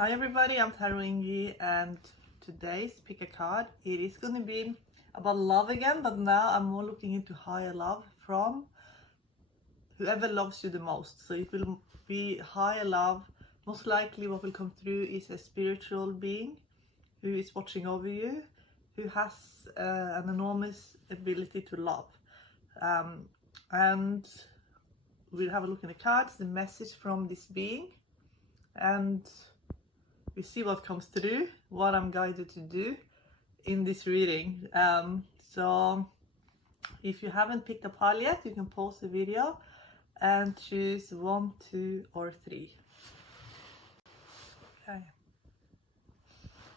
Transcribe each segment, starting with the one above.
Hi everybody, I'm Tarungi, and today's pick a card. It is going to be about love again, but now I'm more looking into higher love from whoever loves you the most. So it will be higher love. Most likely what will come through is a spiritual being who is watching over you, who has an enormous ability to love. And we'll have a look in the cards, the message from this being, and we see what comes through, what I'm guided to do in this reading. So if you haven't picked a pile yet, you can pause the video and choose 1, 2, or 3. Okay.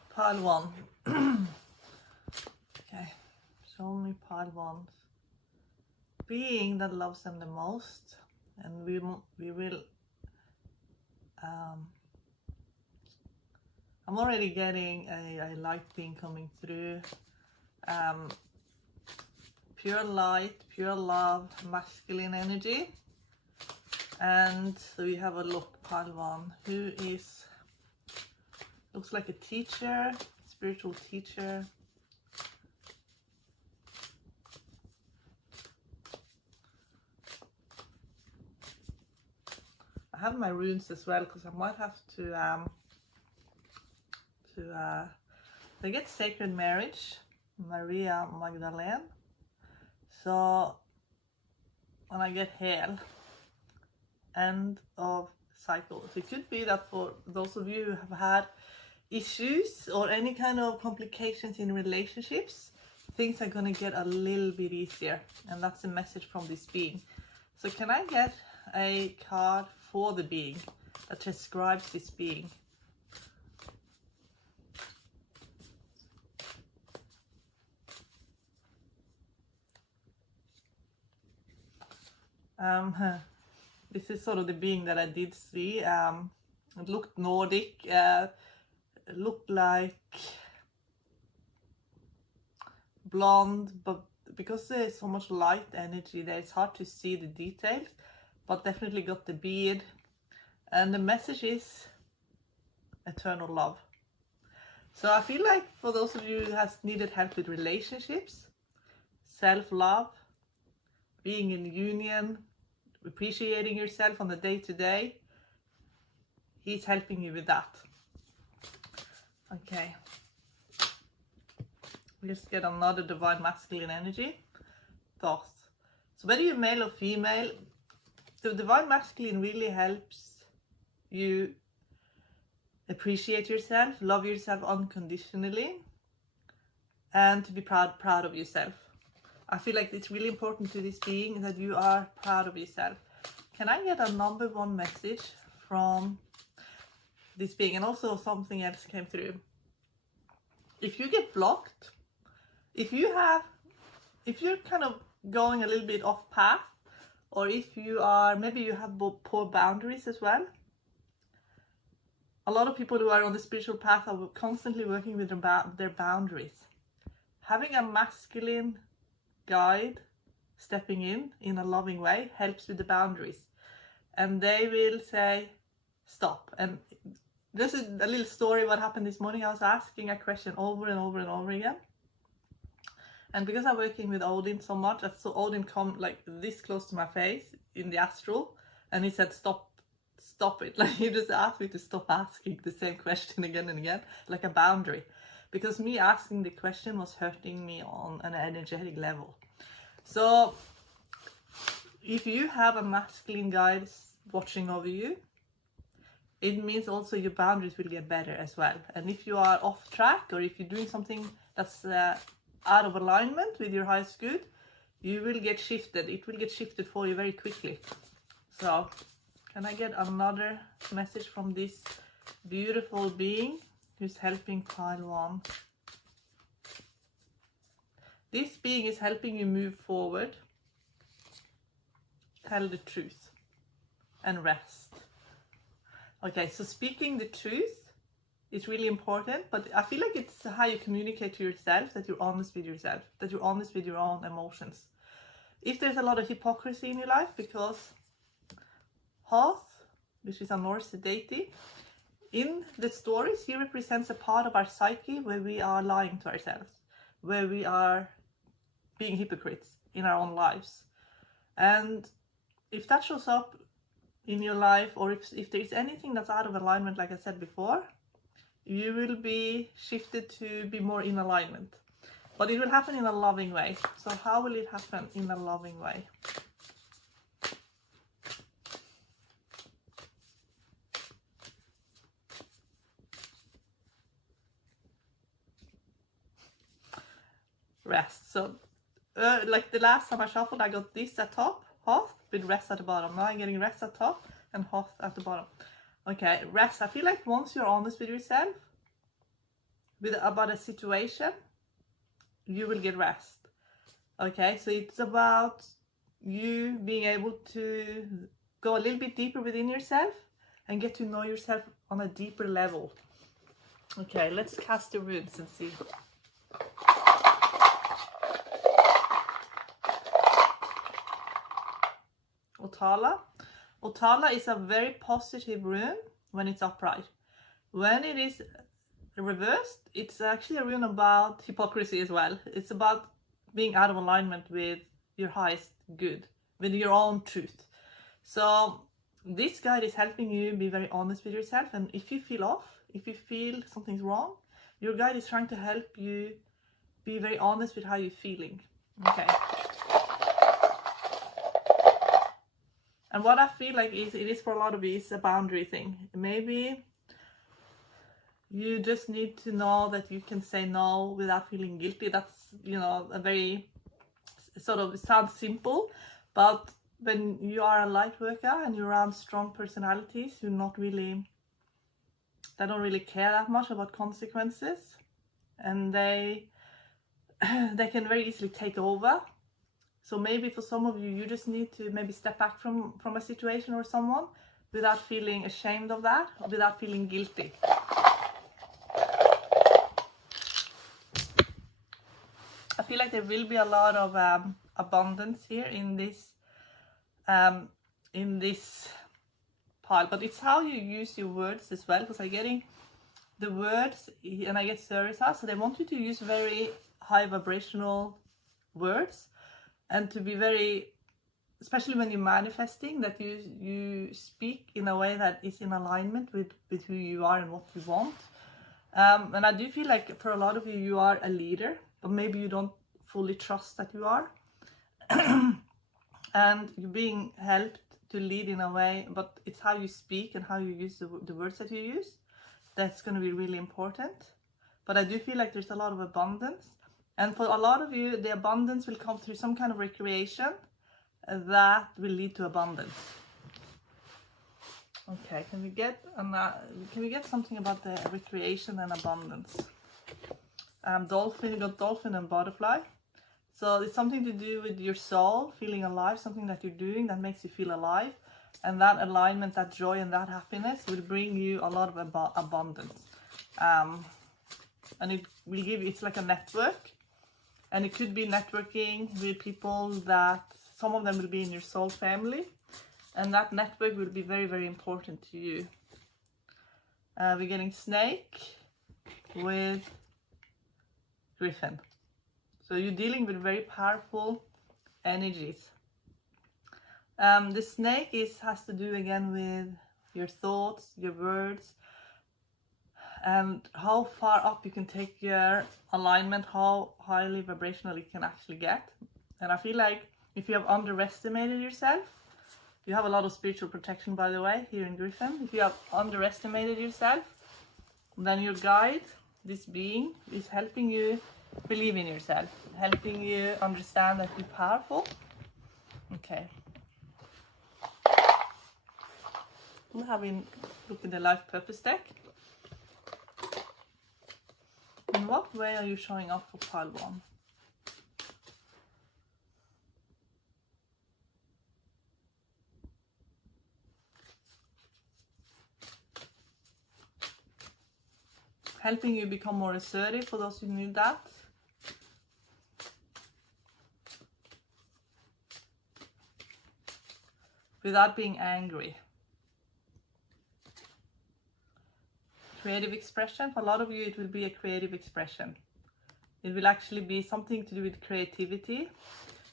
Pile 1. Okay, show me pile 1. Being that loves them the most, and we will I'm already getting a light being coming through. Pure light, pure love, masculine energy. And so we have a look, pile 1, who is, looks like a teacher, spiritual teacher. I have my runes as well, because I might have to they get Sacred Marriage, Maria Magdalene. So when I get Hell, end of cycle. So it could be that for those of you who have had issues or any kind of complications in relationships, things are going to get a little bit easier, and that's the message from this being. So can I get a card for the being that describes this being? This is sort of the being that I did see. It looked Nordic, it looked like blonde, but because there's so much light energy there, it's hard to see the details, but definitely got the beard. And the message is eternal love. So I feel like for those of you who has needed help with relationships, self-love, being in union, appreciating yourself on the day-to-day, he's helping you with that. Okay, let's get another divine masculine energy. Thought. So whether you're male or female, the divine masculine really helps you appreciate yourself, love yourself unconditionally, and to be proud of yourself. I feel like it's really important to this being that you are proud of yourself. Can I get a number 1 message from this being? And also something else came through. If you get blocked, if you're kind of going a little bit off path, or if you are, maybe you have poor boundaries as well. A lot of people who are on the spiritual path are constantly working with their boundaries. Having a masculine guide stepping in a loving way helps with the boundaries, and they will say stop. And this is a little story what happened this morning. I was asking a question over and over and over again, and because I'm working with Odin so much, I saw Odin come like this close to my face in the astral, and he said stop it. Like he just asked me to stop asking the same question again and again, like a boundary, because me asking the question was hurting me on an energetic level. So if you have a masculine guide watching over you, it means also your boundaries will get better as well. And if you are off track, or if you're doing something that's out of alignment with your highest good, you will get shifted. It will get shifted for you very quickly. So can I get another message from this beautiful being who's helping pile 1? This being is helping you move forward, tell the truth, and rest. Okay, so speaking the truth is really important, but I feel like it's how you communicate to yourself, that you're honest with yourself, that you're honest with your own emotions. If there's a lot of hypocrisy in your life, because Hoth, which is a Norse deity, in the stories, he represents a part of our psyche where we are lying to ourselves, where we are being hypocrites in our own lives. And if that shows up in your life, or if there is anything that's out of alignment, like I said before, you will be shifted to be more in alignment. But it will happen in a loving way. So how will it happen in a loving way? Rest. So like the last time I shuffled, I got this at top, Hoth, with rest at the bottom. Now I'm getting rest at top and Hoth at the bottom. Okay, rest. I feel like once you're honest with yourself about a situation, you will get rest. Okay, so it's about you being able to go a little bit deeper within yourself and get to know yourself on a deeper level. Okay, let's cast the runes and see. Otala. Otala is a very positive rune when it's upright. When it is reversed, it's actually a rune about hypocrisy as well. It's about being out of alignment with your highest good, with your own truth. So this guide is helping you be very honest with yourself, and if you feel off, if you feel something's wrong, your guide is trying to help you be very honest with how you're feeling. Okay. And what I feel like it is for a lot of you is a boundary thing. Maybe you just need to know that you can say no without feeling guilty. That's, you know, a very sort of, it sounds simple, but when you are a light worker and you're around strong personalities who they don't really care that much about consequences, and they can very easily take over. So maybe for some of you, you just need to maybe step back from a situation or someone without feeling ashamed of that, or without feeling guilty. I feel like there will be a lot of abundance here in this pile, but it's how you use your words as well, because I'm getting the words and I get Sarisa, so they want you to use very high vibrational words, and to be very, especially when you're manifesting, that you speak in a way that is in alignment with who you are and what you want. And I do feel like for a lot of you, you are a leader, but maybe you don't fully trust that you are. And you're being helped to lead in a way, but it's how you speak and how you use the words that you use that's going to be really important. But I do feel like there's a lot of abundance. And for a lot of you, the abundance will come through some kind of recreation that will lead to abundance. Okay, can we get something about the recreation and abundance? Dolphin, you got dolphin and butterfly. So it's something to do with your soul, feeling alive, something that you're doing that makes you feel alive. And that alignment, that joy and that happiness will bring you a lot of abundance. And it will give you, it's like a network. And it could be networking with people that, some of them will be in your soul family. And that network will be very, very important to you. We're getting snake with griffin. So you're dealing with very powerful energies. The snake has to do again with your thoughts, your words, and how far up you can take your alignment, how highly vibrational it can actually get. And I feel like if you have underestimated yourself, you have a lot of spiritual protection, by the way, here in Griffin. If you have underestimated yourself, then your guide, this being, is helping you believe in yourself, helping you understand that you're powerful. Okay. I'm having a look at the life purpose deck. In what way are you showing up for pile 1? Helping you become more assertive, for those who need that. Without being angry. creative expression. For a lot of you, it will be a creative expression. It will actually be something to do with creativity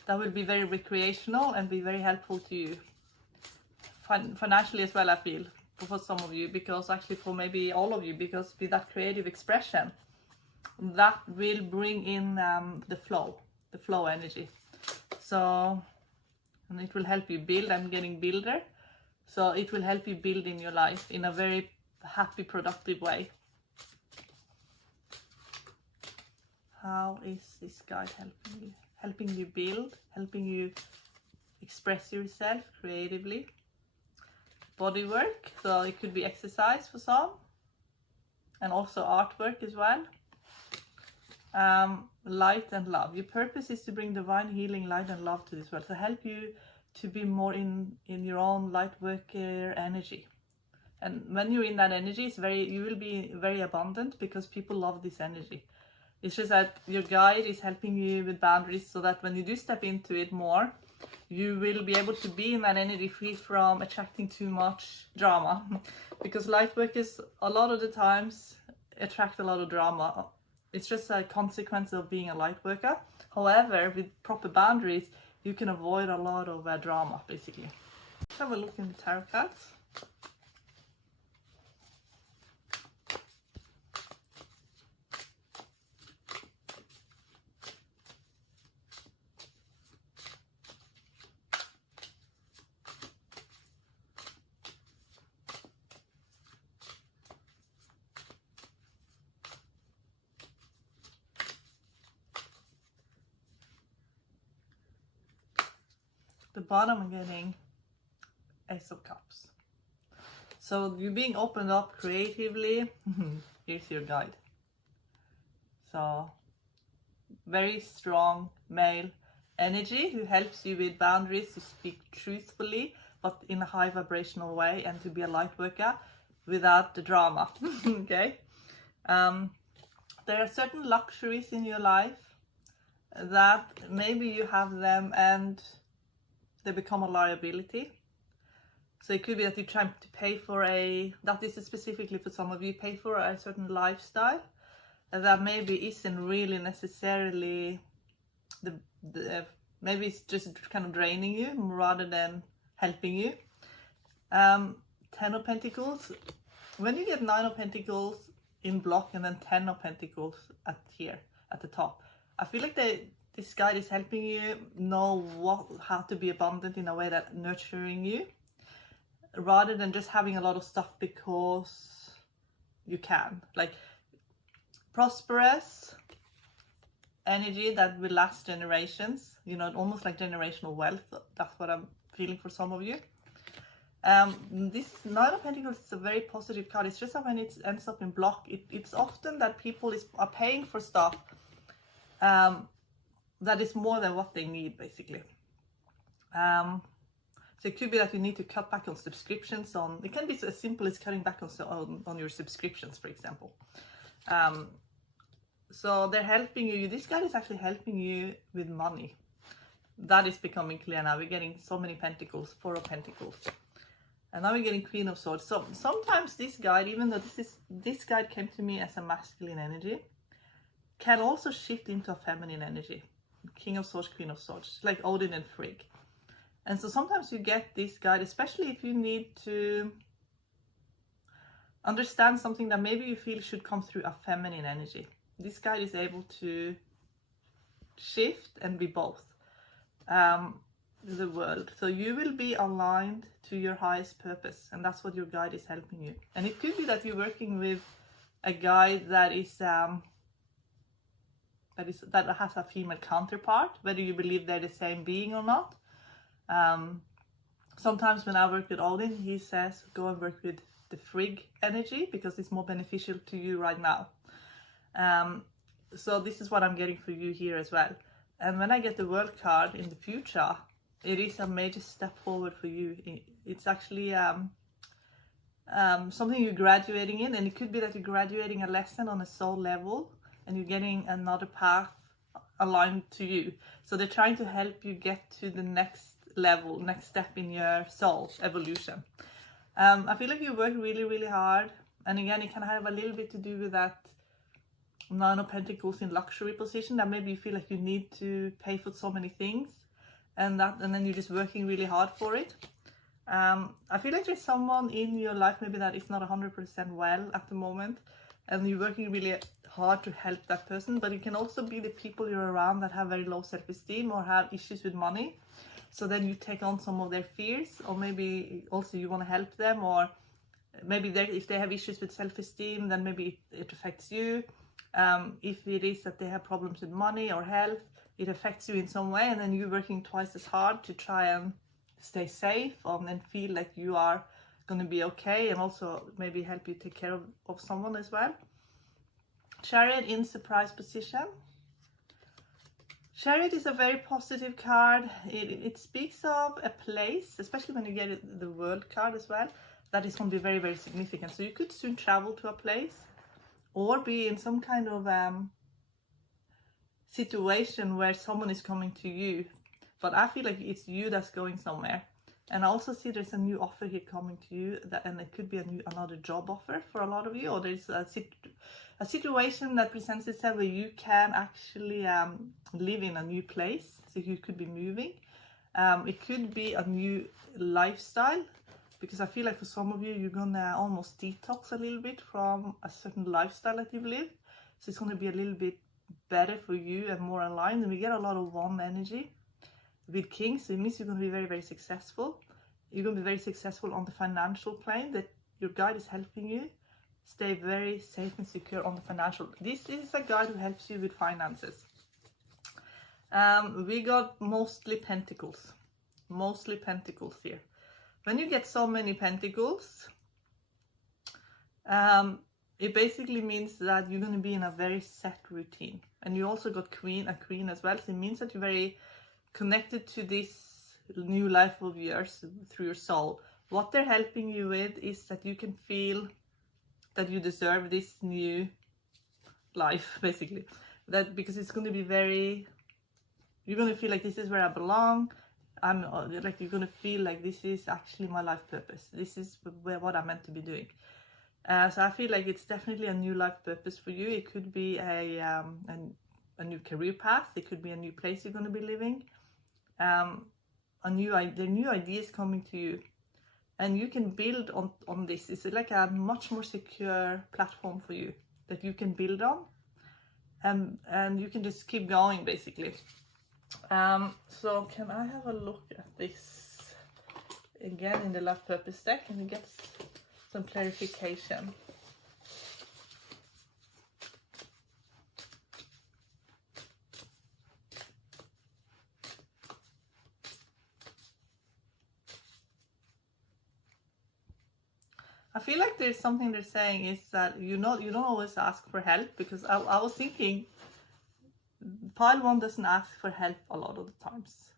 that will be very recreational and be very helpful to you. Financially as well, I feel, for some of you, because actually for maybe all of you, because with that creative expression, that will bring in the flow energy. So, and it will help you build. I'm getting builder. So it will help you build in your life in a very happy, productive way. How is this guide helping you? Helping you build, helping you express yourself creatively. Body work, so it could be exercise for some, and also artwork as well. Light and love. Your purpose is to bring divine healing, light and love to this world, to help you to be more in your own light worker energy. And when you're in that energy, you will be very abundant, because people love this energy. It's just that your guide is helping you with boundaries, so that when you do step into it more, you will be able to be in that energy, free from attracting too much drama. Because light workers a lot of the times attract a lot of drama. It's just a consequence of being a light worker. However, with proper boundaries, you can avoid a lot of drama, basically. Let's have a look in the tarot cards. The bottom, I'm getting Ace of Cups. So you're being opened up creatively. Here's your guide. So very strong male energy who helps you with boundaries, to speak truthfully but in a high vibrational way, and to be a light worker without the drama. Okay. There are certain luxuries in your life that maybe you have them and they become a liability. So it could be that you're trying to pay for that is specifically for some of you, pay for a certain lifestyle that maybe isn't really necessarily maybe it's just kind of draining you rather than helping you. 10 of Pentacles. When you get 9 of Pentacles in block and then 10 of Pentacles at the top, I feel like this guide is helping you know how to be abundant in a way that nurturing you, rather than just having a lot of stuff because you can. Like prosperous energy that will last generations, almost like generational wealth. That's what I'm feeling for some of you. This 9 of Pentacles is a very positive card. It's just that when it ends up in block, it's often that people are paying for stuff that is more than what they need, basically. So it could be that you need to cut back on subscriptions. It can be as simple as cutting back on your subscriptions, for example. So they're helping you. This guy is actually helping you with money. That is becoming clear now. We're getting so many Pentacles, 4 of Pentacles. And now we're getting Queen of Swords. So sometimes this guide, even though this guide came to me as a masculine energy, can also shift into a feminine energy. King of Swords, Queen of Swords, like Odin and Frigg. And so sometimes you get this guide, especially if you need to understand something that maybe you feel should come through a feminine energy. This guide is able to shift and be both. The world. So you will be aligned to your highest purpose, and that's what your guide is helping you. And it could be that you're working with a guide that has a female counterpart, whether you believe they're the same being or not. Sometimes when I work with Odin, he says go and work with the Frigg energy because it's more beneficial to you right now. So this is what I'm getting for you here as well. And when I get the World card in the future, it is a major step forward for you. It's actually something you're graduating in, and it could be that you're graduating a lesson on a soul level and you're getting another path aligned to you. So they're trying to help you get to the next level, next step in your soul evolution. I feel like you work really, really hard And again, it can have a little bit to do with that Nine of Pentacles in luxury position, that maybe you feel like you need to pay for so many things, and then you're just working really hard for it. I feel like there's someone in your life maybe that is not 100% well at the moment, and you're working really hard to help that person. But it can also be the people you're around that have very low self-esteem or have issues with money, so then you take on some of their fears, or maybe also you want to help them, or maybe if they have issues with self-esteem, then maybe it affects you. If it is that they have problems with money or health, it affects you in some way, and then you're working twice as hard to try and stay safe and feel like you are going to be okay, and also maybe help you take care of someone as well. Chariot in surprise position. Chariot is a very positive card. It speaks of a place, especially when you get the World card as well, that is going to be very, very significant. So you could soon travel to a place or be in some kind of situation where someone is coming to you. But I feel like it's you that's going somewhere. And I also see there's a new offer here coming to you, and it could be another job offer for a lot of you, or there's a situation that presents itself where you can actually live in a new place. So you could be moving. It could be a new lifestyle, because I feel like for some of you, you're gonna almost detox a little bit from a certain lifestyle that you've lived. So it's gonna be a little bit better for you and more aligned. And we get a lot of one energy with King, so it means you're going to be very, very successful. You're going to be very successful on the financial plane, that your guide is helping you stay very safe and secure on the financial. This is a guide who helps you with finances. We got mostly pentacles here. When you get so many pentacles, it basically means that you're going to be in a very set routine. And you also got a queen as well, so it means that you're very connected to this new life of yours through your soul. What they're helping you with is that you can feel that you deserve this new life, basically. That because it's going to be you're going to feel like this is where I belong. You're going to feel like this is actually my life purpose. This is what I'm meant to be doing. So I feel like it's definitely a new life purpose for you. It could be a new career path. It could be a new place you're going to be living. The new ideas coming to you, and you can build on this. It's like a much more secure platform for you that you can build on, and you can just keep going, basically. So can I have a look at this again in the life purpose deck and get some clarification? I feel like there's something they're saying is that you don't always ask for help, because I was thinking pile 1 doesn't ask for help a lot of the times.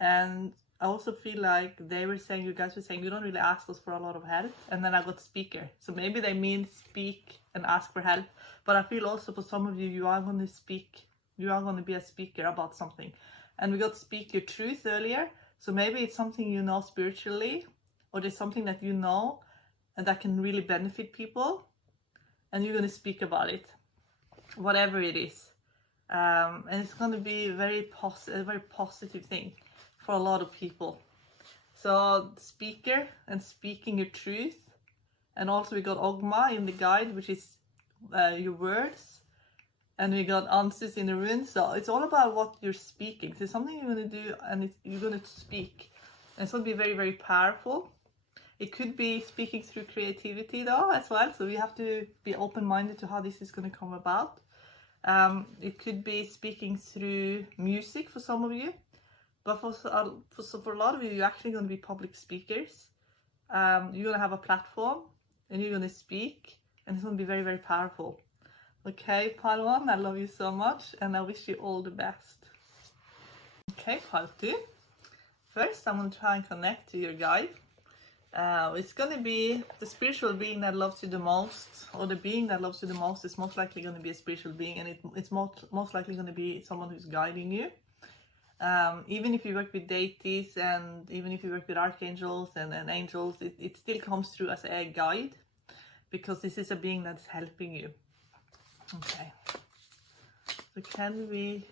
And I also feel like you guys were saying you don't really ask us for a lot of help, and then I got speaker. So maybe they mean speak and ask for help. But I feel also for some of you, you are going to speak. You are going to be a speaker about something. And we got speak your truth earlier. So maybe it's something you know spiritually, or there's something that you know and that can really benefit people, and you're going to speak about it, whatever it is. And it's going to be a very positive thing for a lot of people. So speaker and speaking your truth. And also we got Ogma in the guide, which is your words. And we got answers in the rune. So it's all about what you're speaking. So it's something you're going to do, and you're going to speak. And it's going to be very, very powerful. It could be speaking through creativity though as well. So we have to be open-minded to how this is going to come about. It could be speaking through music for some of you. But for a lot of you, you're actually going to be public speakers. You're going to have a platform and you're going to speak. And it's going to be very, very powerful. Okay, pile 1, I love you so much. And I wish you all the best. Okay, pile 2. First, I'm going to try and connect to your guide. It's going to be the spiritual being that loves you the most, or the being that loves you the most is most likely going to be a spiritual being, and it's most likely going to be someone who's guiding you. Even if you work with deities, and even if you work with archangels and angels, it still comes through as a guide, because this is a being that's helping you. Okay, so can we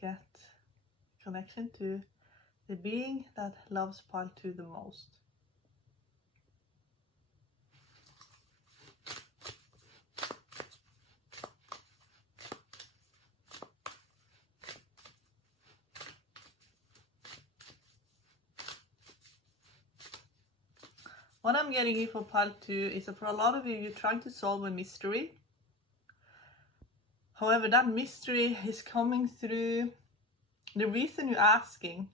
get connection to the being that loves pile 2 the most? What I'm getting here for pile 2 is that for a lot of you, you're trying to solve a mystery. However, that mystery is coming through, the reason you're asking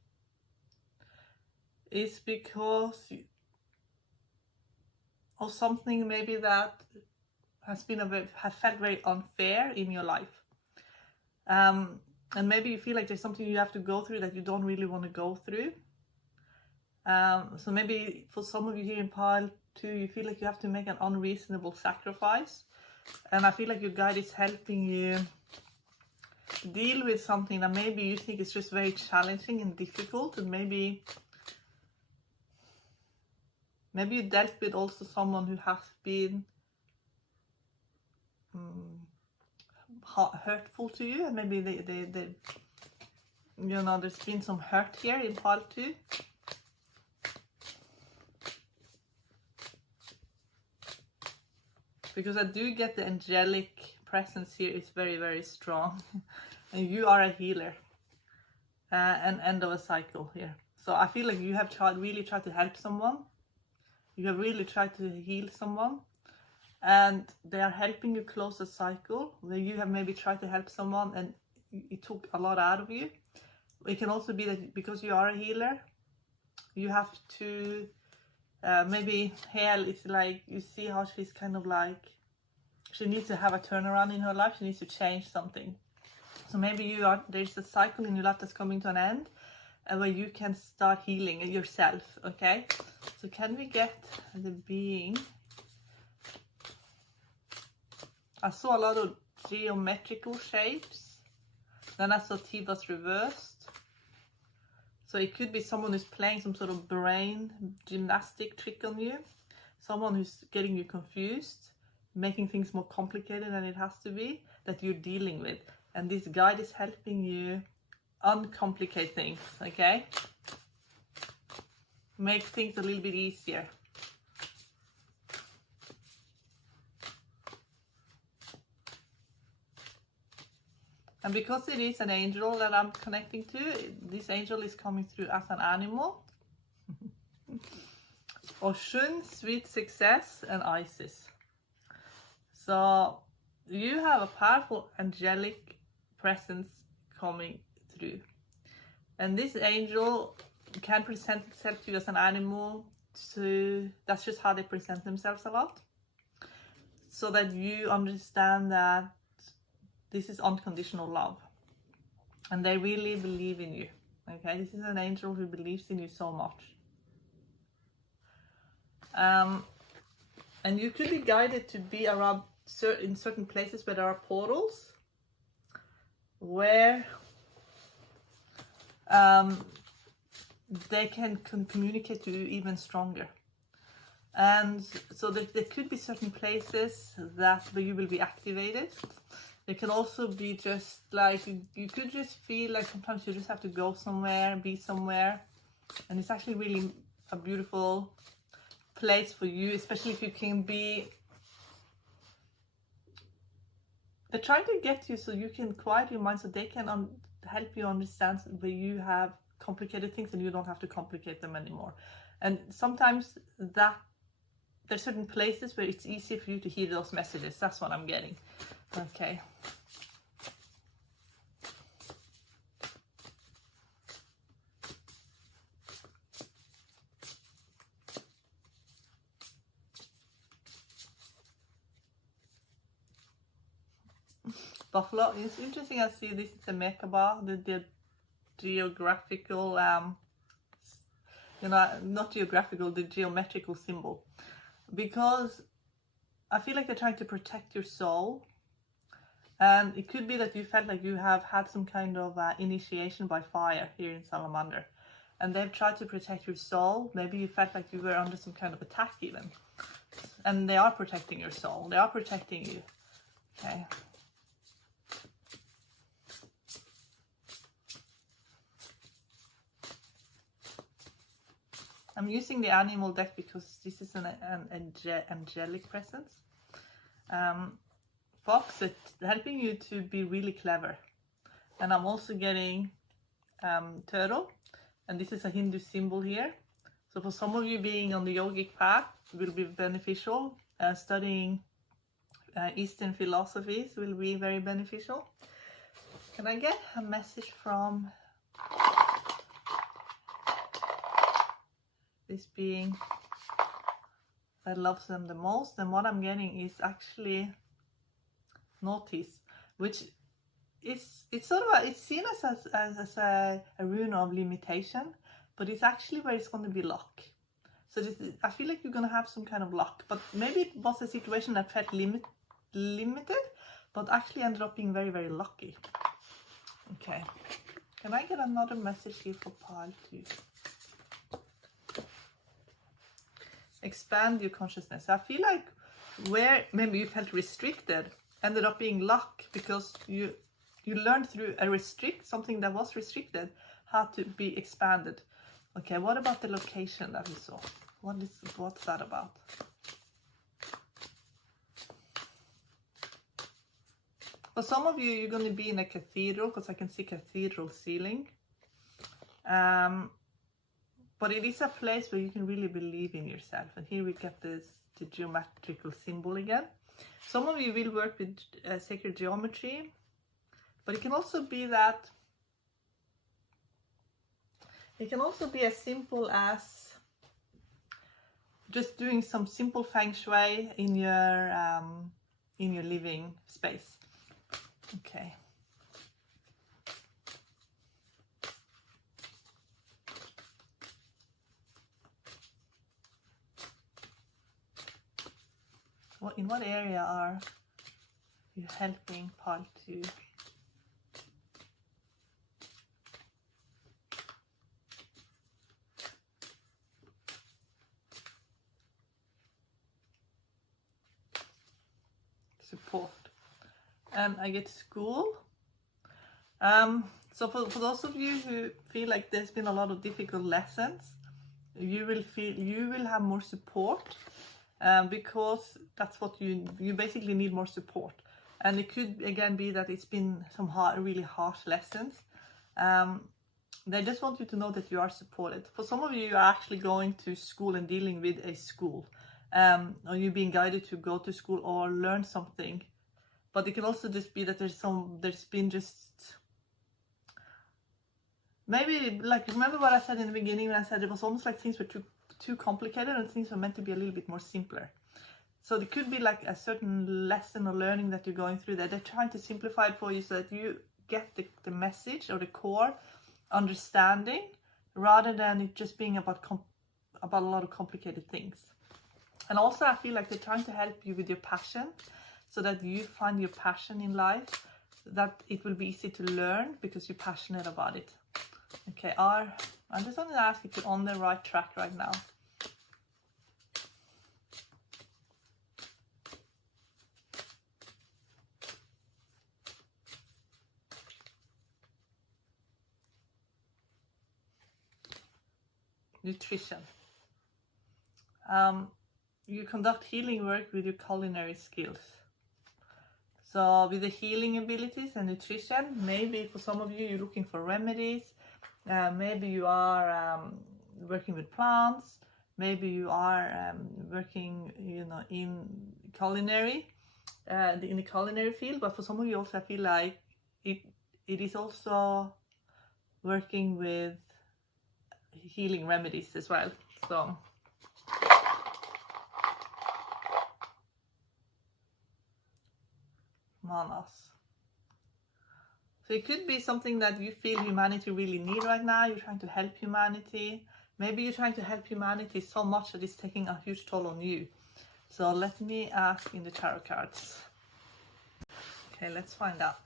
is because of something maybe that has felt very unfair in your life. And maybe you feel like there's something you have to go through that you don't really want to go through. So maybe for some of you here in pile 2, you feel like you have to make an unreasonable sacrifice. And I feel like your guide is helping you deal with something that maybe you think is just very challenging and difficult. And maybe you dealt with also someone who has been hurtful to you. And maybe they you know, there's been some hurt here in pile 2. Because I do get the angelic presence here is very, very strong. And you are a healer. And end of a cycle here. So I feel like you have really tried to help someone. You have really tried to heal someone. And they are helping you close a cycle where you have maybe tried to help someone and it took a lot out of you. It can also be that because you are a healer, you have to maybe Hale is like, you see how she's kind of like, she needs to have a turnaround in her life. She needs to change something. So maybe there's a cycle in your life that's coming to an end where you can start healing yourself. Okay, so can we get the being? I saw a lot of geometrical shapes. Then I saw T-bus reversed. So it could be someone who's playing some sort of brain gymnastic trick on you. Someone who's getting you confused, making things more complicated than it has to be, that you're dealing with. And this guide is helping you uncomplicate things, okay? Make things a little bit easier. And because it is an angel that I'm connecting to, this angel is coming through as an animal. Oshun, Sweet Success, and Isis. So you have a powerful angelic presence coming through. And this angel can present itself to you as an animal. That's just how they present themselves a lot. So that you understand that this is unconditional love. And they really believe in you. Okay, this is an angel who believes in you so much. And you could be guided to be around in certain places where there are portals, where they can communicate to you even stronger. And so there could be certain places where you will be activated. It can also be just like, you could just feel like sometimes you just have to go somewhere, be somewhere. And it's actually really a beautiful place for you, especially if you can be, they're trying to get you so you can quiet your mind, so they can help you understand where you have complicated things and you don't have to complicate them anymore. And sometimes there's certain places where it's easier for you to hear those messages. That's what I'm getting. Okay. Buffalo. It's interesting. I see this is a Merkaba, the geographical, not geographical, the geometrical symbol, because I feel like they're trying to protect your soul. And it could be that you felt like you have had some kind of initiation by fire here in Salamander. And they've tried to protect your soul. Maybe you felt like you were under some kind of attack even. and they are protecting your soul. They are protecting you. Okay. I'm using the animal deck because this is an angelic presence. Fox, it's helping you to be really clever. And I'm also getting turtle, and this is a Hindu symbol here. So for some of you, being on the yogic path will be beneficial. Studying Eastern philosophies will be very beneficial. Can I get a message from this being that loves them the most? And what I'm getting is actually notice, which is, it's sort of it's seen as a rune of limitation, but it's actually where it's going to be luck. So this is, I feel like you're going to have some kind of luck, but maybe it was a situation that felt limited, but actually ended up being very, very lucky. Okay, can I get another message here for pile 2? Expand your consciousness. I feel like where maybe you felt restricted ended up being luck, because you learned through something that was restricted how to be expanded. Okay, what about the location that we saw? What's that about? For some of you, you're going to be in a cathedral, because I can see cathedral ceiling. But it is a place where you can really believe in yourself. And here we get the geometrical symbol again. Some of you will work with sacred geometry, but it can also be that it can also be as simple as just doing some simple feng shui in your living space. Okay. In what area are you helping pile 2? Support. And I get school. So for those of you who feel like there's been a lot of difficult lessons, you will have more support. Because that's what you basically need, more support. And it could again be that it's been some really harsh lessons. They just want you to know that you are supported. For some of you, you are actually going to school and dealing with a school, or you're being guided to go to school or learn something. But it can also just be that there's been just maybe, like, remember what I said in the beginning when I said it was almost like things were too complicated and things are meant to be a little bit more simpler. So it could be like a certain lesson or learning that you're going through that they're trying to simplify it for you, so that you get the message or the core understanding, rather than it just being about a lot of complicated things. And also I feel like they're trying to help you with your passion, so that you find your passion in life, that it will be easy to learn because you're passionate about it. Okay, I just wanted to ask if you're on the right track right now. Nutrition. You conduct healing work with your culinary skills. So with the healing abilities and nutrition, maybe for some of you, you're looking for remedies. Maybe you are working with plants. Maybe you are working, in culinary, in the culinary field. But for some of you also, I feel like it is also working with healing remedies as well. So manas. So it could be something that you feel humanity really need right now. You're trying to help humanity. Maybe you're trying to help humanity so much that it's taking a huge toll on you. So let me ask in the tarot cards. Okay, let's find out.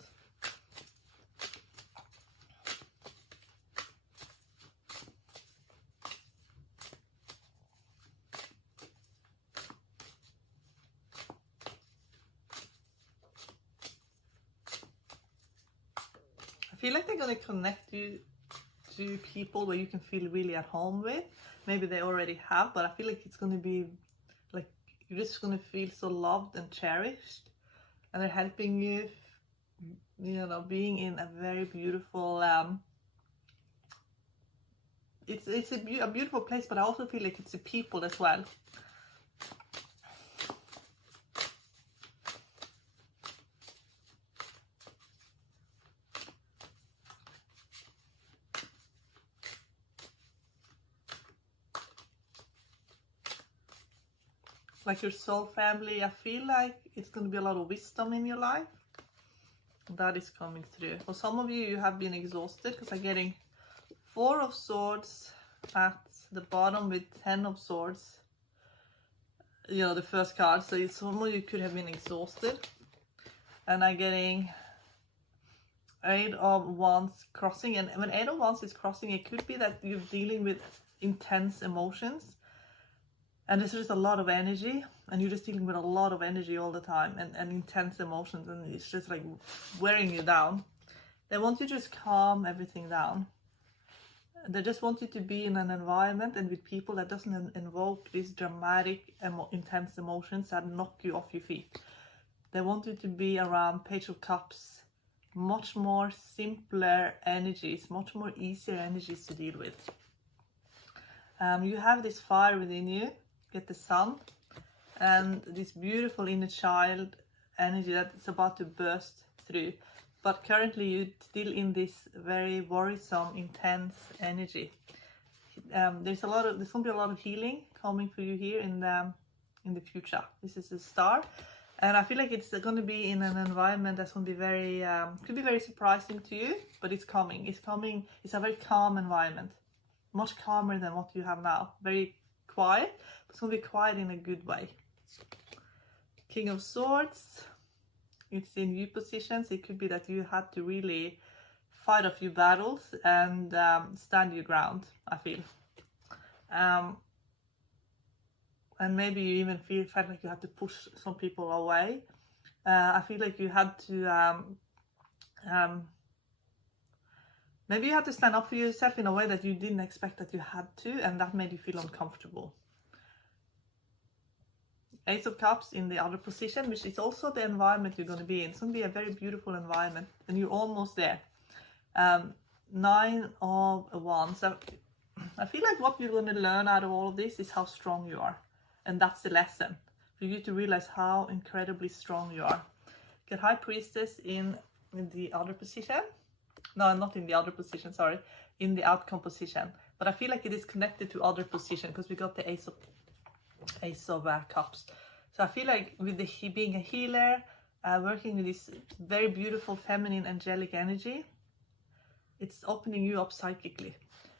feel like they're going to connect you to people where you can feel really at home with. Maybe they already have, but I feel like it's going to be like you're just going to feel so loved and cherished, and they're helping you, you know, being in a very beautiful it's a beautiful place, but I also feel like it's the people as well. Like your soul family, I feel like it's going to be a lot of wisdom in your life that is coming through. For some of you, you have been exhausted, because I'm getting 4 of Swords at the bottom with 10 of Swords, you know, the first card. So some of you could have been exhausted. And I'm getting 8 of Wands crossing, and when 8 of Wands is crossing, it could be that you're dealing with intense emotions, and there's just a lot of energy, and you're just dealing with a lot of energy all the time, and intense emotions, and it's just like wearing you down. They want you to just calm everything down. They just want you to be in an environment and with people that doesn't invoke these dramatic, intense emotions that knock you off your feet. They want you to be around Page of Cups, much more simpler energies, much more easier energies to deal with. You have this fire within you, get the Sun, and this beautiful inner child energy that's about to burst through. But currently you're still in this very worrisome, intense energy. There's going to be a lot of healing coming for you here in the future. This is the star, and I feel like it's going to be in an environment that's going to be very could be very surprising to you, but it's coming. It's a very calm environment, much calmer than what you have now. Very quiet, but it's going to be quiet in a good way. King of Swords. It's in you positions. It could be that you had to really fight a few battles and stand your ground, I feel. And maybe you even felt like you had to push some people away. I feel like you had to maybe you had to stand up for yourself in a way that you didn't expect that you had to, and that made you feel uncomfortable. Ace of Cups in the other position, which is also the environment you're going to be in. It's going to be a very beautiful environment, and you're almost there. 9 of Wands. I feel like what you're going to learn out of all of this is how strong you are, and that's the lesson for you to realize how incredibly strong you are. Get High Priestess in the other position. No, not in the other position, sorry, in the outcome position. But I feel like it is connected to other position, because we got the Ace of Cups. So I feel like with the being a healer, working with this very beautiful feminine angelic energy, it's opening you up psychically.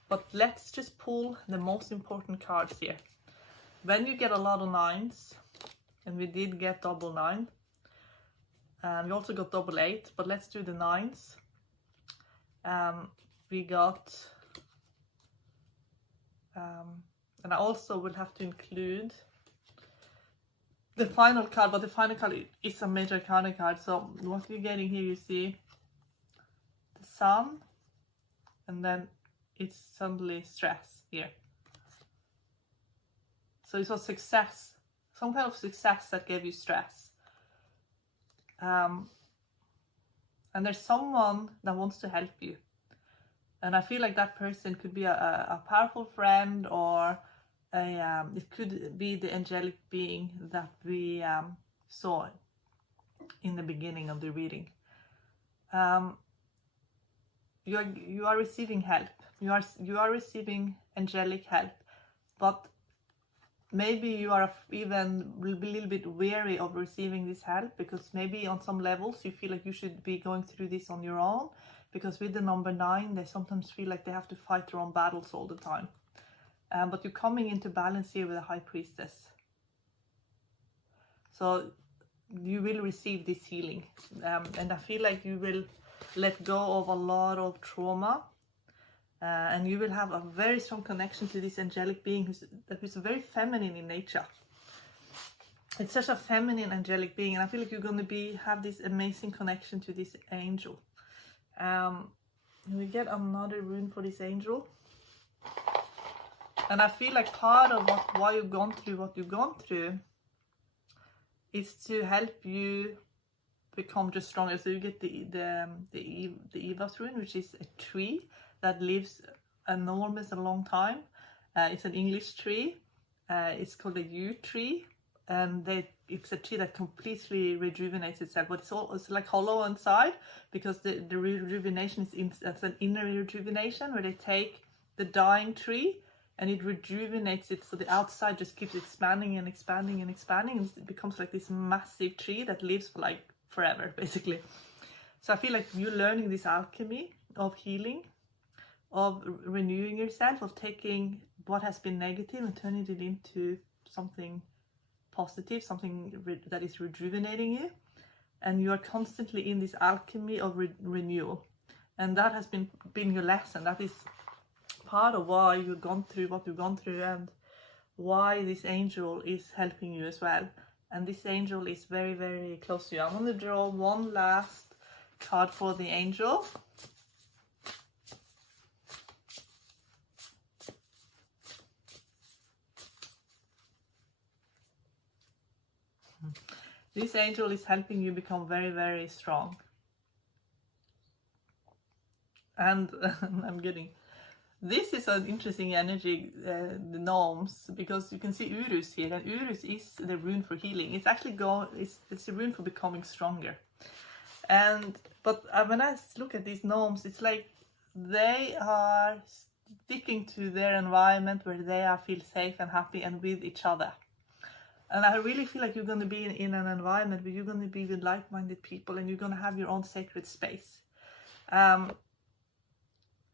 But let's just pull the most important cards here. When you get a lot of 9s, and we did get double 9, we also got double 8, but let's do the 9s. We got and I also will have to include the final card, but the final card is a major arcana card. So what you're getting here, you see the Sun, and then it's suddenly stress here. So it was success, some kind of success that gave you stress. And there's someone that wants to help you. And I feel like that person could be a powerful friend, or it could be the angelic being that we saw in the beginning of the reading. You are receiving help. You are receiving angelic help, but maybe you are even a little bit wary of receiving this help, because maybe on some levels you feel like you should be going through this on your own, because with the number 9 they sometimes feel like they have to fight their own battles all the time. But you're coming into balance here with a High Priestess, so you will receive this healing, and I feel like you will let go of a lot of trauma, and you will have a very strong connection to this angelic being who's very feminine in nature. It's such a feminine angelic being, and I feel like you're going to have this amazing connection to this angel. we get another rune for this angel. And I feel like part of why you've gone through what you've gone through is to help you become just stronger. So you get the Eva's rune, which is a tree that lives enormous and long time. It's an English tree. It's called a yew tree, and it's a tree that completely rejuvenates itself, but it's like hollow inside, because the rejuvenation it's an inner rejuvenation where they take the dying tree and it rejuvenates it, so the outside just keeps expanding and expanding and expanding, and it becomes like this massive tree that lives for like forever, basically. So I feel like you're learning this alchemy of healing, of renewing yourself, of taking what has been negative and turning it into something positive, something that is rejuvenating you. And you are constantly in this alchemy of renewal, and that has been your lesson. That is part of why you've gone through what you've gone through, and why this angel is helping you as well. And this angel is very, very close to you. I'm going to draw one last card for the angel. This angel is helping you become very, very strong. And I'm getting... This is an interesting energy, the gnomes, because you can see Urus here, and Urus is the rune for healing. It's actually it's the rune for becoming stronger. But when I look at these gnomes, it's like they are sticking to their environment where they feel safe and happy and with each other. And I really feel like you're going to be in an environment where you're going to be with like-minded people, and you're going to have your own sacred space.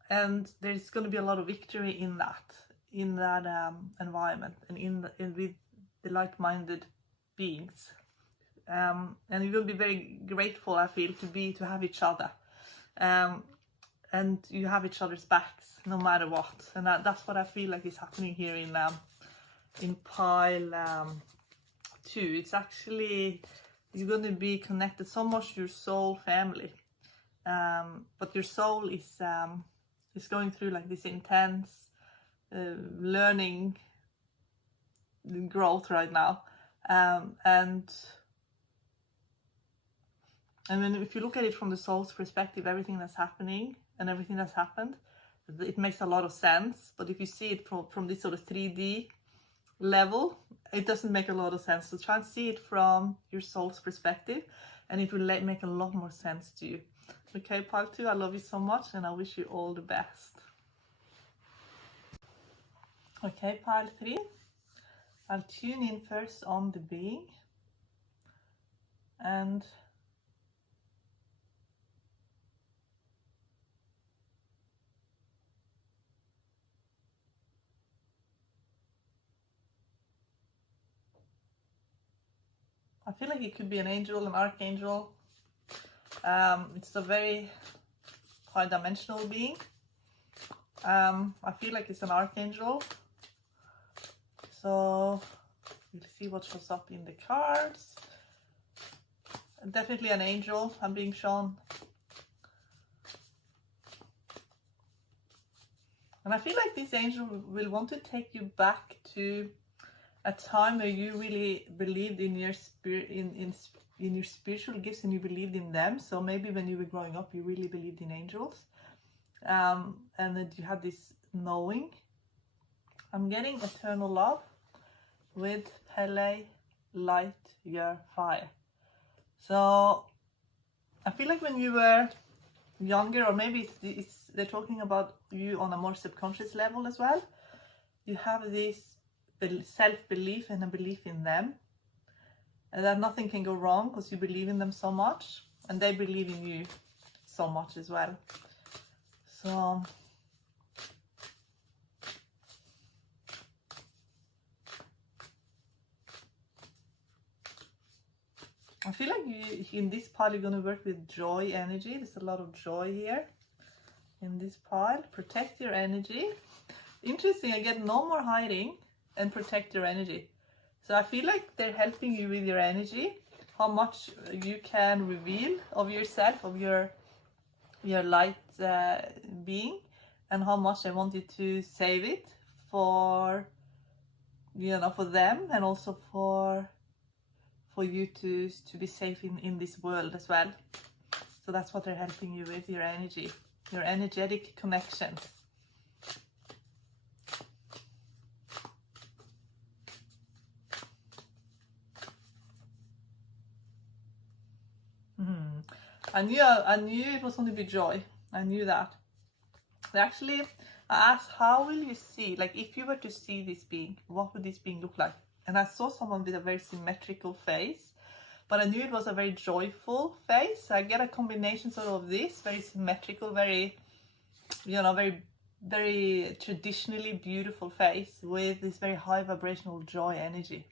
And there's going to be a lot of victory in that environment, and with the like-minded beings. And you're going to be very grateful, I feel, to have each other. And you have each other's backs no matter what. And that's what I feel like is happening here in pile 2. It's actually, you're going to be connected so much to your soul family. But your soul is going through like this intense learning growth right now, and then if you look at it from the soul's perspective, everything that's happening and everything that's happened, it makes a lot of sense. But if you see it from this sort of 3D level, it doesn't make a lot of sense. So try and see it from your soul's perspective, and it will make a lot more sense to you. Okay, pile 2, I love you so much, and I wish you all the best. Okay, pile 3, I'll tune in first on the being, and I feel like it could be an angel, an archangel. It's a very high-dimensional being. I feel like it's an archangel. So we'll see what shows up in the cards. Definitely an angel, I'm being shown. And I feel like this angel will want to take you back to a time where you really believed in your spirit, in your spiritual gifts, and you believed in them. So maybe when you were growing up, you really believed in angels, and that you had this knowing. I'm getting eternal love with Pele, light your fire. So I feel like when you were younger, or maybe they're talking about you on a more subconscious level as well, you have this self-belief and a belief in them, and that nothing can go wrong because you believe in them so much, and they believe in you so much as well. So I feel like in this pile you're going to work with joy energy. There's a lot of joy here in this pile. Protect your energy. Interesting, I get no more hiding, and protect your energy. So I feel like they're helping you with your energy, how much you can reveal of yourself, of your your light being, and how much they want you to save it for, you know, for them, and also for you to be safe in this world as well. So that's what they're helping you with, your energy, your energetic connections. I knew it was going to be joy. I knew that. Actually, I asked, how will you see, like if you were to see this being, what would this being look like? And I saw someone with a very symmetrical face, but I knew it was a very joyful face. I get a combination sort of this, very symmetrical, very, you know, very traditionally beautiful face with this very high vibrational joy energy.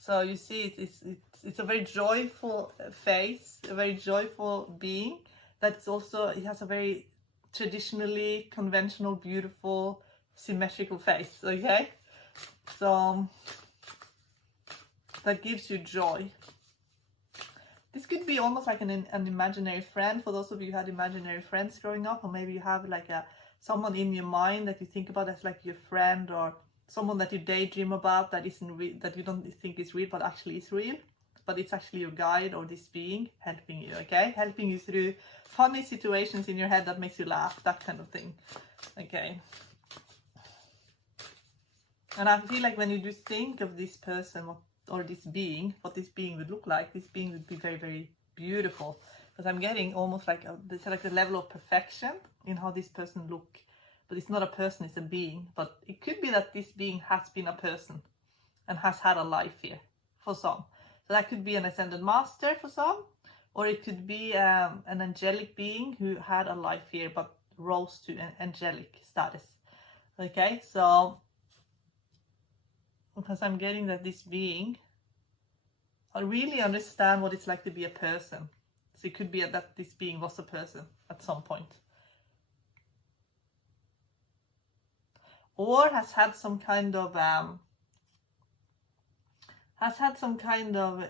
So you see, it's a very joyful face, a very joyful being. That's also, it has a very traditionally conventional, beautiful, symmetrical face. Okay, so that gives you joy. This could be almost like an imaginary friend, for those of you who had imaginary friends growing up, or maybe you have like someone in your mind that you think about as like your friend, or someone that you daydream about that isn't real, that you don't think is real but actually is real, but it's actually your guide or this being helping you. Okay, helping you through funny situations in your head that makes you laugh, that kind of thing. Okay, and I feel like when you do think of this person or this being, what this being would look like, this being would be very, very beautiful, because I'm getting almost like a level of perfection in how this person look. But it's not a person, it's a being. But it could be that this being has been a person and has had a life here for some. So that could be an ascended master for some, or it could be an angelic being who had a life here but rose to an angelic status. Okay, so because I'm getting that this being, I really understand what it's like to be a person. So it could be that this being was a person at some point. Or has had some kind of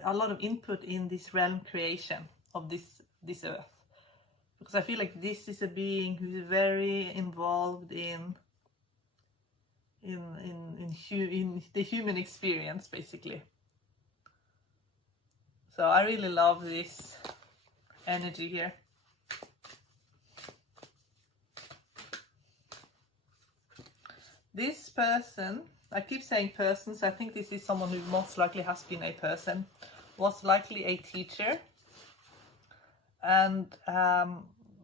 a lot of input in this realm creation of this earth, because I feel like this is a being who's very involved in the human experience, basically. So I really love this energy here. This person, I keep saying person, so I think this is someone who most likely has been a person, was likely a teacher, and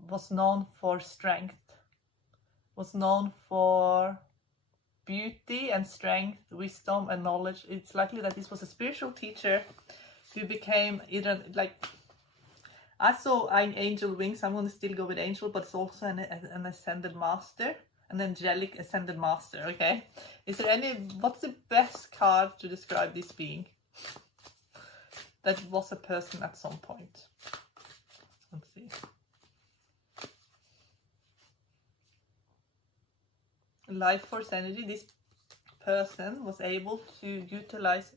was known for strength, was known for beauty and strength, wisdom and knowledge. It's likely that this was a spiritual teacher who became either, like, I saw angel wings, I'm going to still go with angel, but it's also an ascended master. An angelic ascended master. Okay, is there what's the best card to describe this being that was a person at some point? Let's see. Life force energy. This person was able to utilize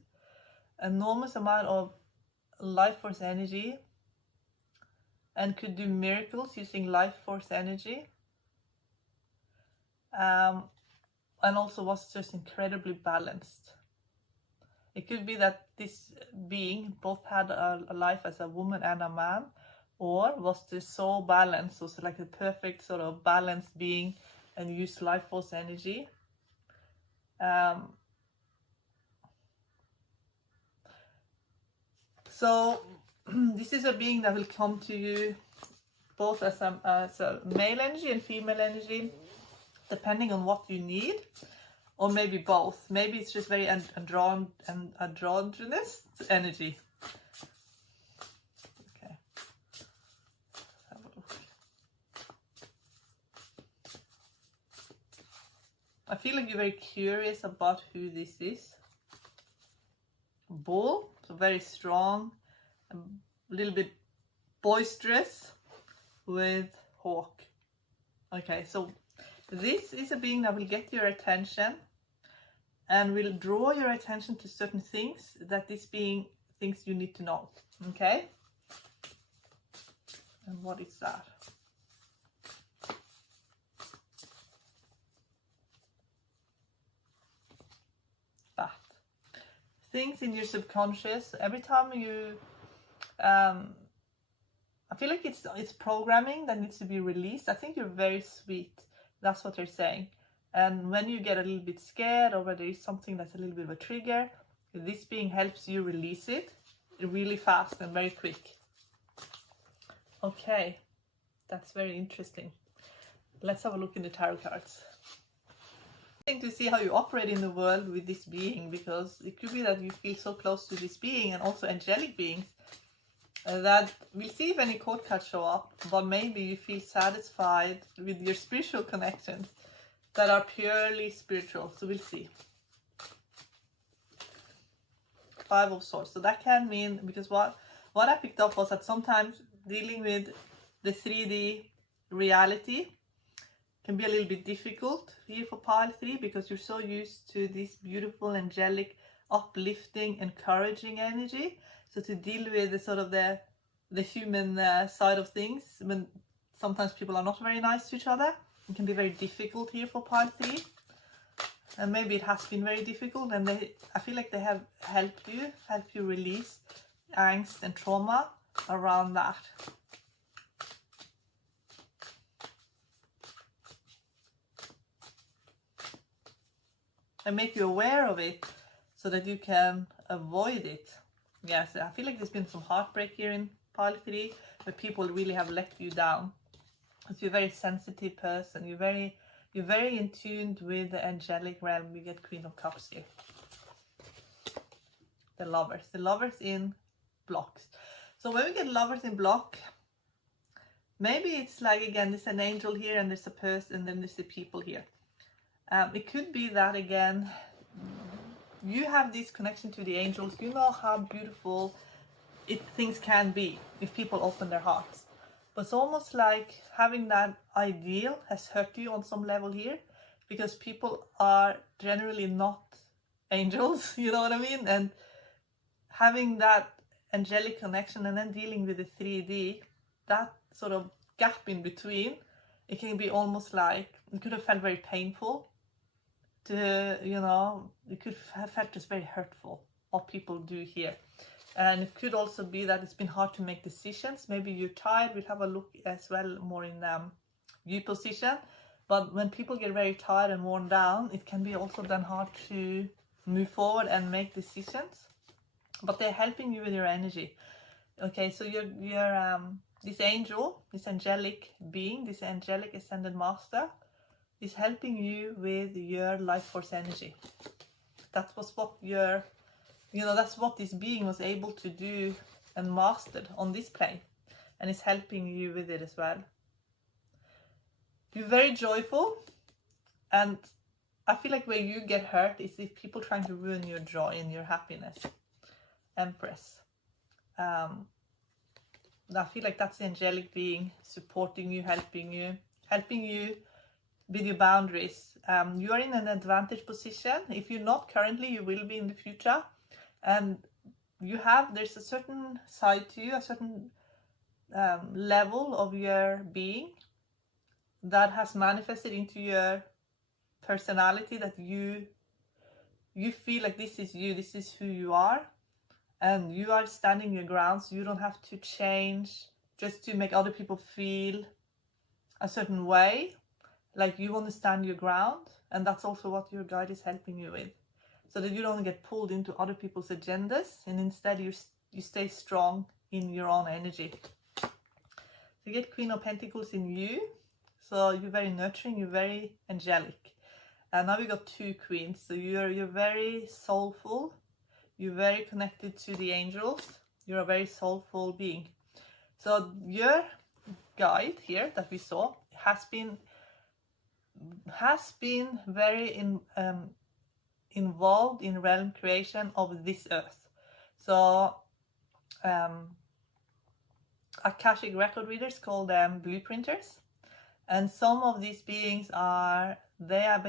enormous amount of life force energy and could do miracles using life force energy. And also was just incredibly balanced. It could be that this being both had a life as a woman and a man, or was just so balanced, was like a perfect sort of balanced being and used life force energy. So this is a being that will come to you both as a male energy and female energy, depending on what you need, or maybe both. Maybe it's just very androgynous energy. Okay, let's have a look. I feel like you're very curious about who this is. Bull, so very strong, a little bit boisterous, with hawk. Okay, so this is a being that will get your attention and will draw your attention to certain things that this being things you need to know. Okay? And what is that? That. Things in your subconscious. Every time you I feel like it's programming that needs to be released. I think you're very sweet. That's what they're saying. And when you get a little bit scared, or whether it's something that's a little bit of a trigger, this being helps you release it really fast and very quick. Okay, that's very interesting. Let's have a look in the tarot cards. To see how you operate in the world with this being, because it could be that you feel so close to this being, and also angelic beings, that we'll see if any court cards show up, but maybe you feel satisfied with your spiritual connections that are purely spiritual. So we'll see. Five of Swords. So that can mean, because what I picked up was that sometimes dealing with the 3D reality can be a little bit difficult here for pile 3, because you're so used to this beautiful, angelic, uplifting, encouraging energy. So to deal with the sort of the human side of things, when sometimes people are not very nice to each other, it can be very difficult here for pile 3. And maybe it has been very difficult, and I feel like they have helped you release angst and trauma around that. And make you aware of it so that you can avoid it. Yes, I feel like there's been some heartbreak here in pile 3, where people really have let you down. If you're a very sensitive person, you're very in tune with the angelic realm. You get Queen of Cups here. The Lovers in blocks. So when we get Lovers in block, maybe it's like, again, there's an angel here, and there's a person, and then there's the people here. It could be that, again, you have this connection to the angels. You know how beautiful things can be if people open their hearts. But it's almost like having that ideal has hurt you on some level here, because people are generally not angels, you know what I mean? And having that angelic connection and then dealing with the 3D, that sort of gap in between, it can be almost like, it could have felt very painful. It could have felt just very hurtful, what people do here. And it could also be that it's been hard to make decisions. Maybe you're tired. We'll have a look as well more in view position. But when people get very tired and worn down, it can be also then hard to move forward and make decisions. But they're helping you with your energy. Okay, so you're this angel, this angelic being, this angelic ascended master, is helping you with your life force energy. That's what this being was able to do and mastered on this plane, and it's helping you with it as well. You're very joyful, and I feel like where you get hurt is if people trying to ruin your joy and your happiness. Empress. I feel like that's the angelic being supporting you, helping you with your boundaries. You are in an advantage position. If you're not currently, you will be in the future. And there's a certain side to you, a certain level of your being that has manifested into your personality, that you feel like this is you, this is who you are, and you are standing your ground. So you don't have to change just to make other people feel a certain way. Like, you want to stand your ground, and that's also what your guide is helping you with, so that you don't get pulled into other people's agendas, and instead you stay strong in your own energy. You get Queen of Pentacles in you, so you're very nurturing, you're very angelic. And now we got 2 queens, so you're very soulful, you're very connected to the angels, you're a very soulful being. So your guide here that we saw has been very involved in realm creation of this earth. So Akashic record readers call them blueprinters, and some of these beings they're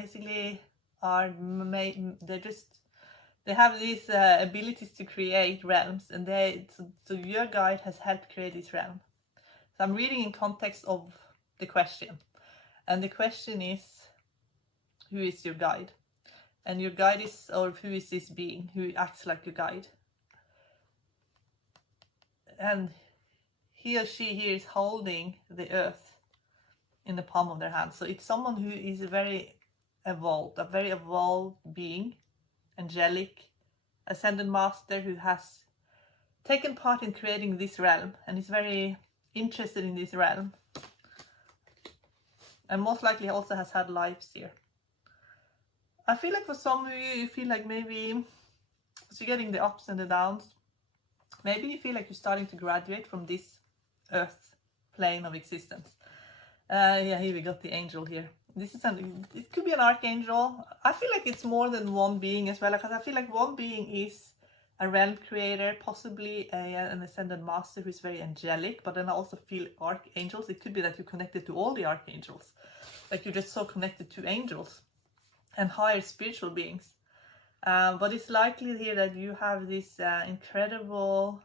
they have these abilities to create realms, and so your guide has helped create this realm. So I'm reading in context of the question, and the question is, who is your guide? And your guide is, or who is this being who acts like your guide? And he or she here is holding the earth in the palm of their hand. So it's someone who is a very evolved being, angelic, ascended master, who has taken part in creating this realm and is very interested in this realm. And most likely also has had lives here. I feel like for some of you, you feel like maybe, so you're getting the ups and the downs. Maybe you feel like you're starting to graduate from this earth plane of existence. Yeah, here we got the angel here. This is something, it could be an archangel. I feel like it's more than one being as well, because I feel like one being is a realm creator, possibly an ascended master who's very angelic, but then I also feel archangels. It could be that you're connected to all the archangels, like you're just so connected to angels and higher spiritual beings. But it's likely here that you have this incredible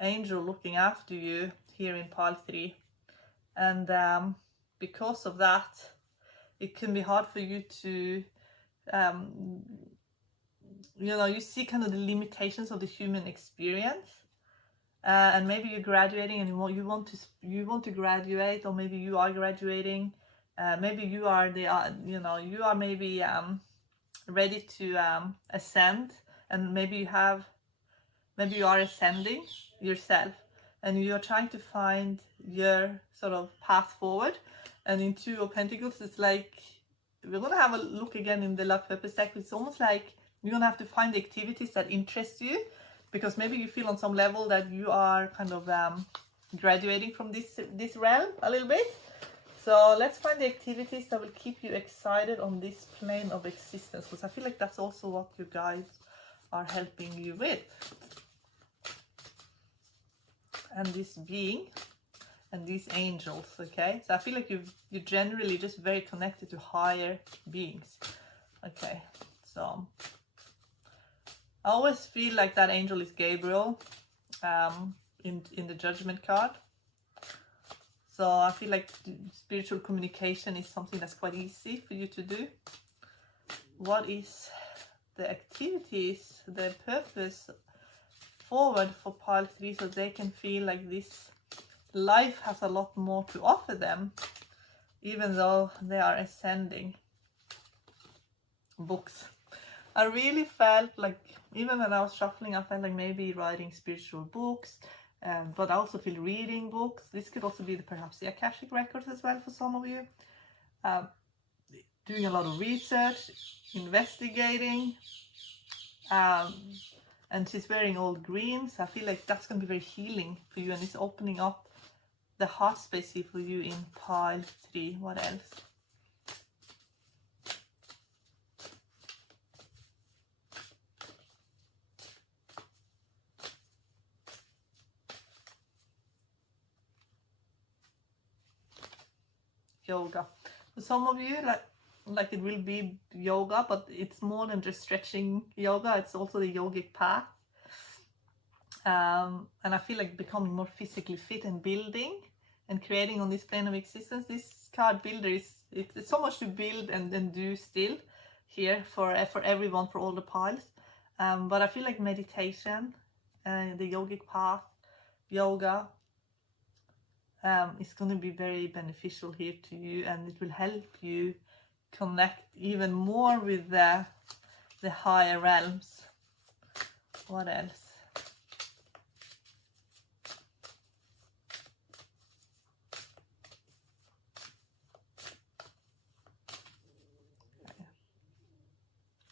angel looking after you here in pile 3. And because of that, it can be hard for you to, you see kind of the limitations of the human experience. And maybe you're graduating and you want to graduate, or maybe you are graduating. Maybe you are you are maybe ready to ascend, and maybe you are ascending yourself, and you're trying to find your sort of path forward. And in Two of Pentacles, it's like, we're going to have a look again in the Love Purpose deck. It's almost like you're going to have to find the activities that interest you, because maybe you feel on some level that you are kind of graduating from this realm a little bit. So let's find the activities that will keep you excited on this plane of existence, because I feel like that's also what your guides are helping you with. And this being and these angels, okay? So I feel like you're generally just very connected to higher beings. Okay, so I always feel like that angel is Gabriel in the Judgment card. So I feel like spiritual communication is something that's quite easy for you to do. What is the activities, the purpose forward for pile 3, so they can feel like this life has a lot more to offer them, even though they are ascending? Books. I really felt like, even when I was shuffling, I felt like maybe writing spiritual books, but I also feel reading books. This could also be perhaps the Akashic records as well for some of you. Doing a lot of research, investigating, and she's wearing all green, so I feel like that's going to be very healing for you, and it's opening up the heart space here for you in pile 3. What else? Yoga. For some of you, like it will be yoga, but it's more than just stretching yoga. It's also the yogic path. And I feel like becoming more physically fit and building and creating on this plane of existence. This card builder it's so much to build and then do still here for everyone, for all the piles. But I feel like meditation, the yogic path, yoga, is going to be very beneficial here to you, and it will help you connect even more with the higher realms. What else?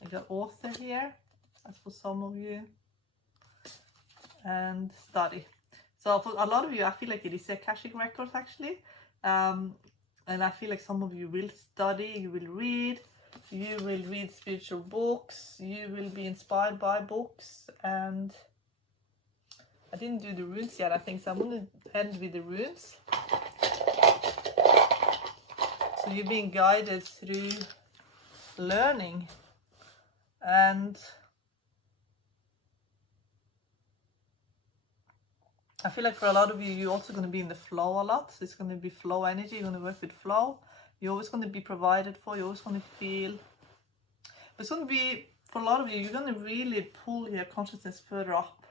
I got author here, that's for some of you, and study. So for a lot of you, I feel like it is Akashic records actually, and I feel like some of you will study, you will read spiritual books, you will be inspired by books. And I didn't do the runes yet, I think, so I'm going to end with the runes. So you're being guided through learning, and I feel like for a lot of you, you're also going to be in the flow a lot. So it's going to be flow energy. You're going to work with flow. You're always going to be provided for. You're always going to feel. But it's going to be, for a lot of you, you're going to really pull your consciousness further up.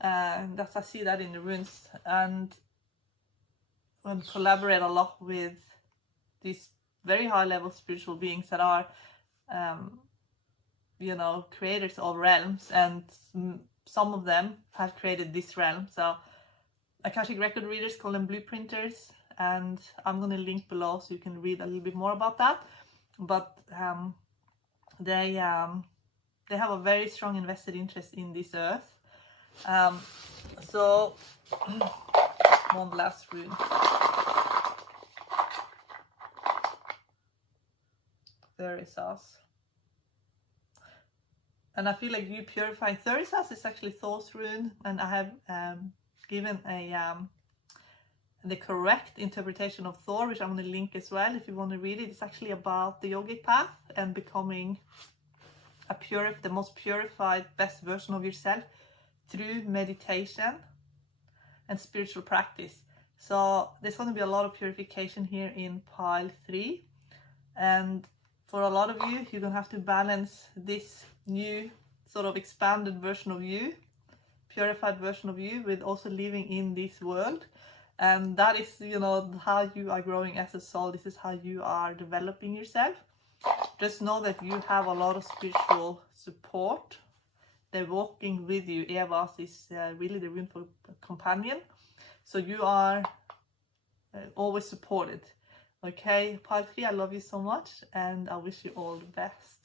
And I see that in the runes. And collaborate a lot with these very high level spiritual beings that are, you know, creators of realms. And some of them have created this realm. So Akashic record readers call them blueprinters, and I'm going to link below so you can read a little bit more about that. But they have a very strong invested interest in this earth. So one last rune. Therisas. And I feel like you purifying Therisas is actually Thor's rune, and I have given a the correct interpretation of Thor, which I'm going to link as well if you want to read it. It's actually about the yogic path and becoming the most purified, best version of yourself through meditation and spiritual practice. So there's going to be a lot of purification here in pile 3, and for a lot of you, you're going to have to balance this new sort of expanded version of you, purified version of you, with also living in this world. And that is, you know, how you are growing as a soul. This is how you are developing yourself. Just know that you have a lot of spiritual support. They're walking with you. Evas is really the rune for companion. So you are always supported. Okay, pile 3, I love you so much, and I wish you all the best.